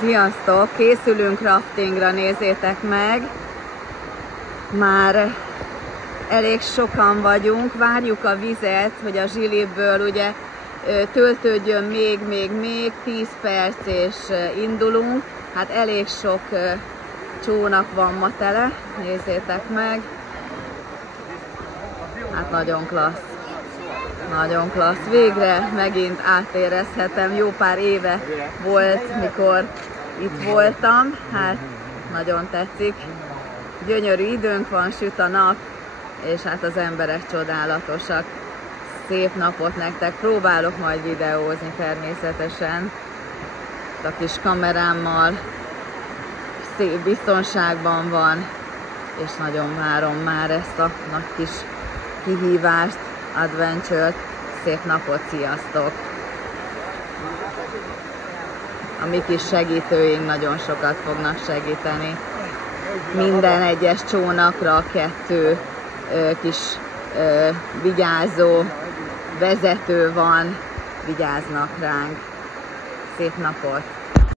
Sziasztok! Készülünk raftingra, nézzétek meg! Már elég sokan vagyunk, várjuk a vizet, hogy a zsiliből ugye töltődjön még 10 perc és indulunk. Hát elég sok csónak van ma tele, nézzétek meg! Hát nagyon klassz! Nagyon klassz. Végre megint átérezhetem. Jó pár éve volt, mikor itt voltam. Hát nagyon tetszik. Gyönyörű időnk van, süt a nap, és hát az emberek csodálatosak. Szép napot nektek. Próbálok majd videózni természetesen. A kis kamerámmal. Szép biztonságban van, és nagyon várom már ezt a nagy kis kihívást, adventure-t. Szép napot, sziasztok! A mi kis segítőink nagyon sokat fognak segíteni. Minden egyes csónakra 2 kis vigyázó vezető van, vigyáznak ránk. Szép napot!